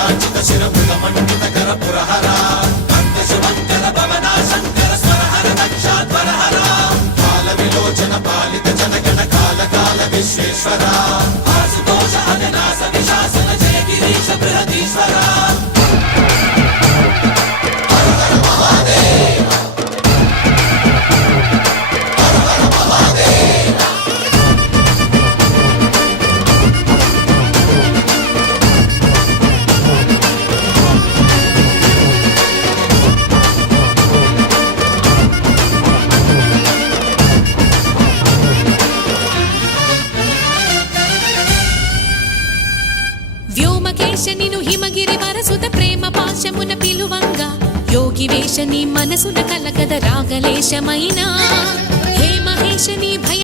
కాంచిత శిరముల మండిత కర పురహర భక్త శుభంకర భవనా శంకర స్వరహర దక్షాధ్వరహర కాల విలోచన పాలిత జనగణ కాల కాల విశ్వేశ్వర ఆశుతోష అవినాశ విశాసన జయ గిరీశ బృహదీశ్వర వ్యోమకేశనిను హిమగిరి వరసుత ప్రేమ పాశమున పిలువంగా యోగి వేషని మనసున కలకద రాగలేశమైనా హే మహేశని భయ